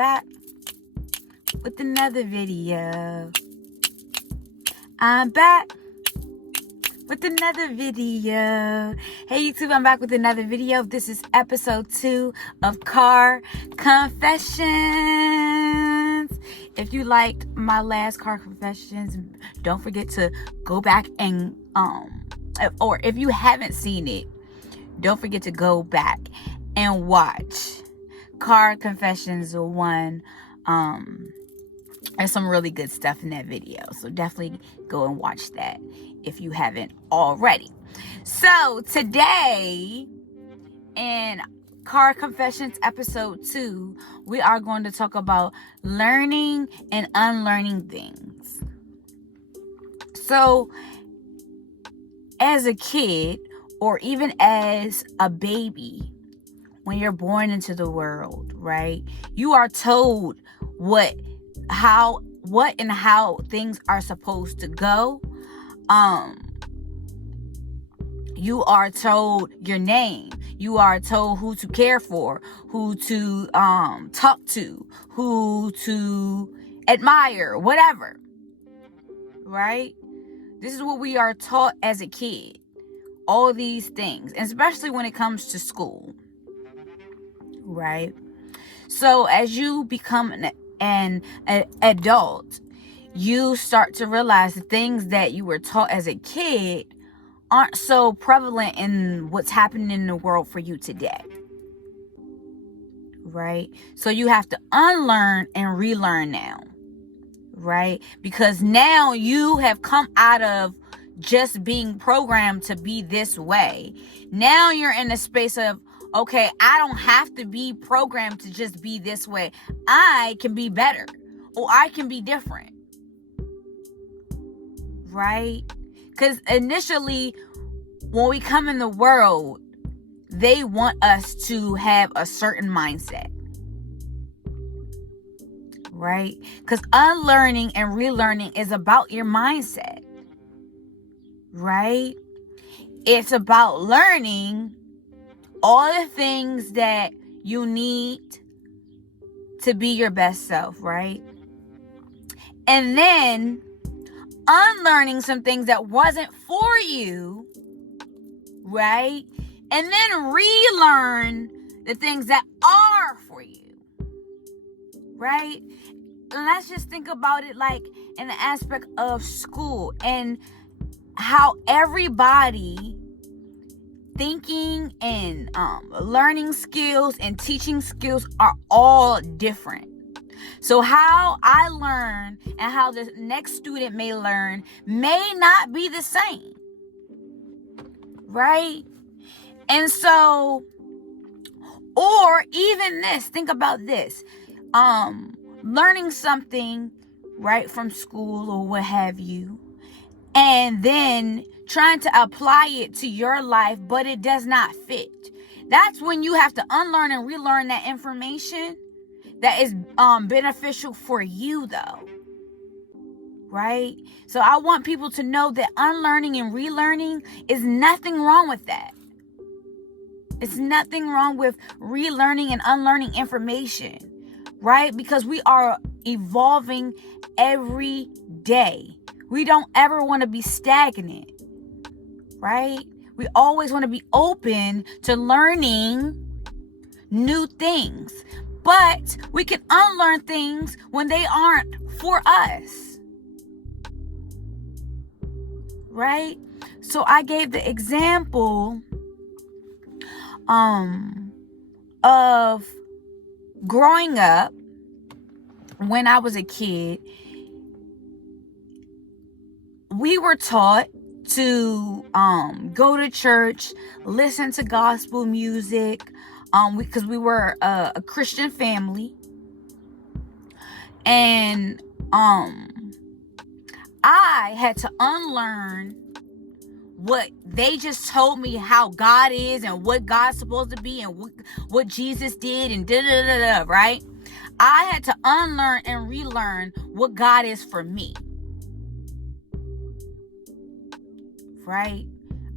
back with another video. I'm back with another video. Hey YouTube, I'm back with another video. This is episode 2 of Car Confessions. If you liked my last Car Confessions, don't forget to go back and or if you haven't seen it, don't forget to go back and watch Car Confessions 1. There's some really good stuff in that video, so definitely go and watch that if you haven't already. So today in Car Confessions episode 2, we are going to talk about learning and unlearning things. So as a kid, or even as a baby, when you're born into the world, right, you are told what and how things are supposed to go. You are told your name. You are told who to care for, who to talk to, who to admire, whatever. Right? This is what we are taught as a kid. All these things, especially when it comes to school. Right? So as you become an adult, you start to realize the things that you were taught as a kid aren't so prevalent in what's happening in the world for you today. Right? So you have to unlearn and relearn now. Right? Because now you have come out of just being programmed to be this way. Now you're in a space of, okay, I don't have to be programmed to just be this way. I can be better, or I can be different. Right? Because initially, when we come in the world, they want us to have a certain mindset. Right? Because unlearning and relearning is about your mindset. Right? It's about learning all the things that you need to be your best self, right? And then unlearning some things that wasn't for you, right? And then relearn the things that are for you, right? And let's just think about it like in the aspect of school and how everybody thinking and learning skills and teaching skills are all different. So how I learn and how the next student may learn may not be the same. Right? And so, or even this, think about this. Learning something, right, from school or what have you, and then trying to apply it to your life, but it does not fit. That's when you have to unlearn and relearn that information that is beneficial for you, though. Right? So I want people to know that unlearning and relearning is nothing wrong with that. It's nothing wrong with relearning and unlearning information. Right? Because we are evolving every day. We don't ever want to be stagnant, right? We always want to be open to learning new things. But we can unlearn things when they aren't for us, right? So I gave the example of growing up when I was a kid. We were taught to go to church, listen to gospel music, because we were a Christian family. And I had to unlearn what they just told me how God is and what God's supposed to be and what Jesus did and da-da-da-da, right? I had to unlearn and relearn what God is for me. Right?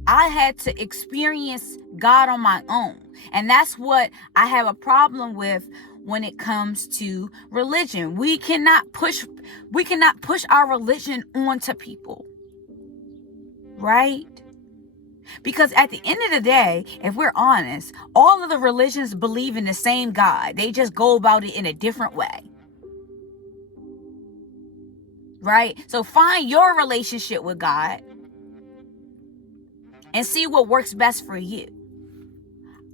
I had to experience God on my own. And that's what I have a problem with when it comes to religion. We cannot push our religion onto people, right? Because at the end of the day, if we're honest, all of the religions believe in the same God. They just go about it in a different way. Right? So find your relationship with God and see what works best for you.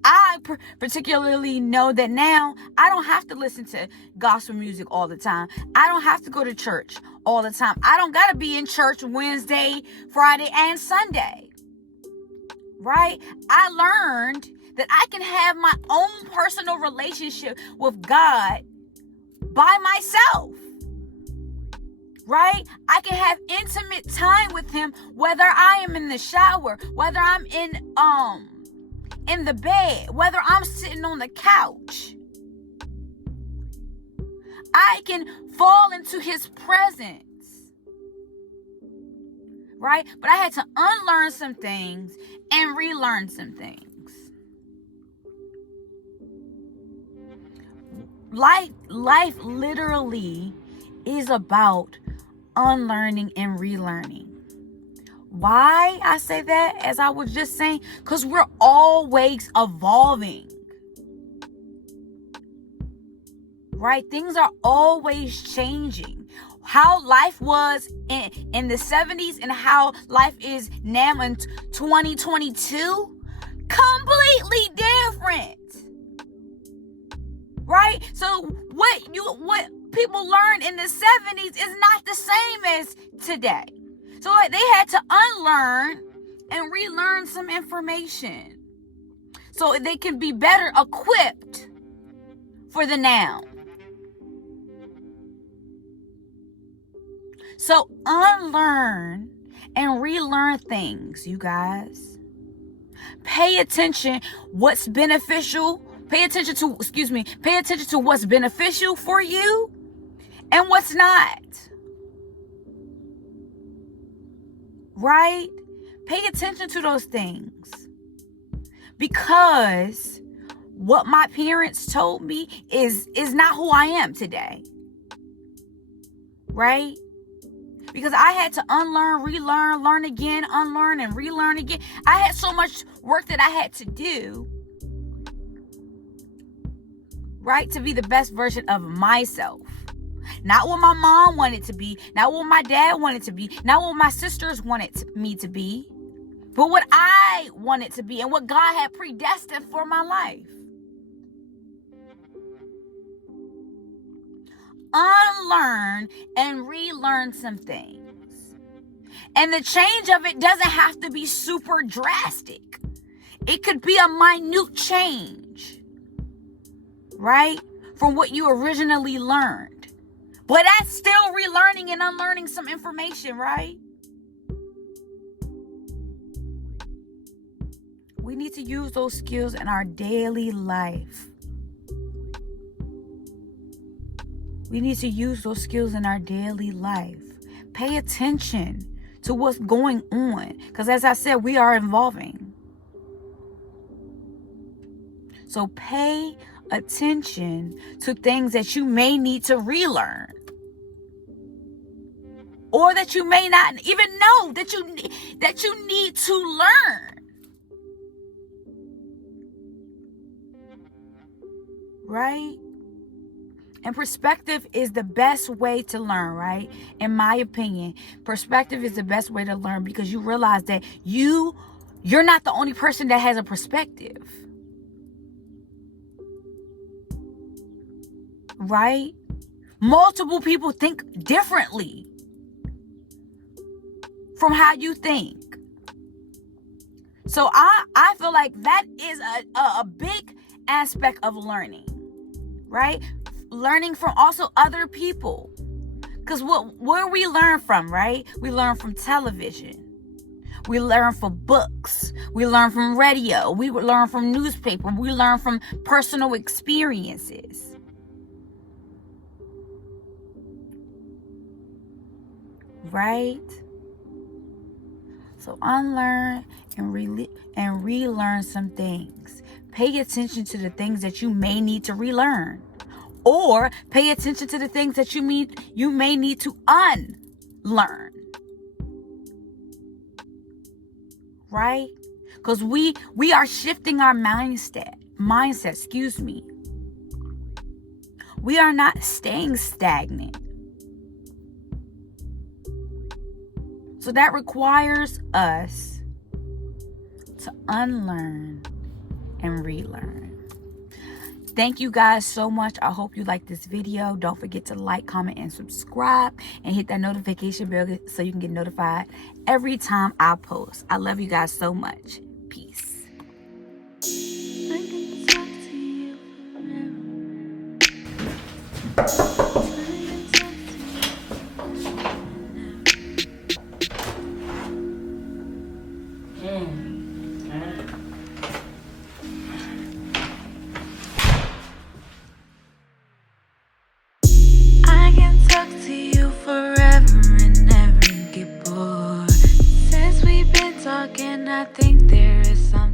I particularly know that now I don't have to listen to gospel music all the time. I don't have to go to church all the time. I don't got to be in church Wednesday, Friday, and Sunday. Right? I learned that I can have my own personal relationship with God by myself. Right? I can have intimate time with him, whether I am in the shower, whether I'm in the bed, whether I'm sitting on the couch. I can fall into his presence. Right? But I had to unlearn some things and relearn some things. Life literally is about unlearning and relearning. Why I say that, as I was just saying, because we're always evolving. Right? Things are always changing. How life was in the 70s and how life is now in 2022, completely different. Right? So what people learned in the 70s is not the same as today. So they had to unlearn and relearn some information so they can be better equipped for the now. So unlearn and relearn things, you guys. Pay attention what's beneficial. Pay attention to what's beneficial for you and what's not. Right? Pay attention to those things. Because what my parents told me is not who I am today. Right? Because I had to unlearn, relearn, learn again, unlearn and relearn again. I had so much work that I had to do, right, to be the best version of myself. Not what my mom wanted to be, not what my dad wanted to be, not what my sisters wanted me to be, but what I wanted to be and what God had predestined for my life. Unlearn and relearn some things. And the change of it doesn't have to be super drastic. It could be a minute change, right? From what you originally learned. But that's still relearning and unlearning some information, right? We need to use those skills in our daily life. We need to use those skills in our daily life. Pay attention to what's going on. Because as I said, we are evolving. So pay attention to things that you may need to relearn. Or that you may not even know that you need to learn. Right? And perspective is the best way to learn, right? In my opinion, perspective is the best way to learn because you realize that you're not the only person that has a perspective. Right? Multiple people think differently from how you think. So I feel like that is a big aspect of learning, right? Learning from also other people. Because where we learn from, right? We learn from television. We learn from books. We learn from radio. We learn from newspaper. We learn from personal experiences. Right? So unlearn and relearn some things. Pay attention to the things that you may need to relearn. Or pay attention to the things that you may need to unlearn. Right? Because we are shifting our mindset, We are not staying stagnant. So that requires us to unlearn and relearn. Thank you guys so much. I hope you like this video. Don't forget to like, comment, and subscribe, and hit that notification bell so you can get notified every time I post. I love you guys so much. Peace. I can talk to you forever. I can talk to you forever and never get bored. Since we've been talking, I think there is something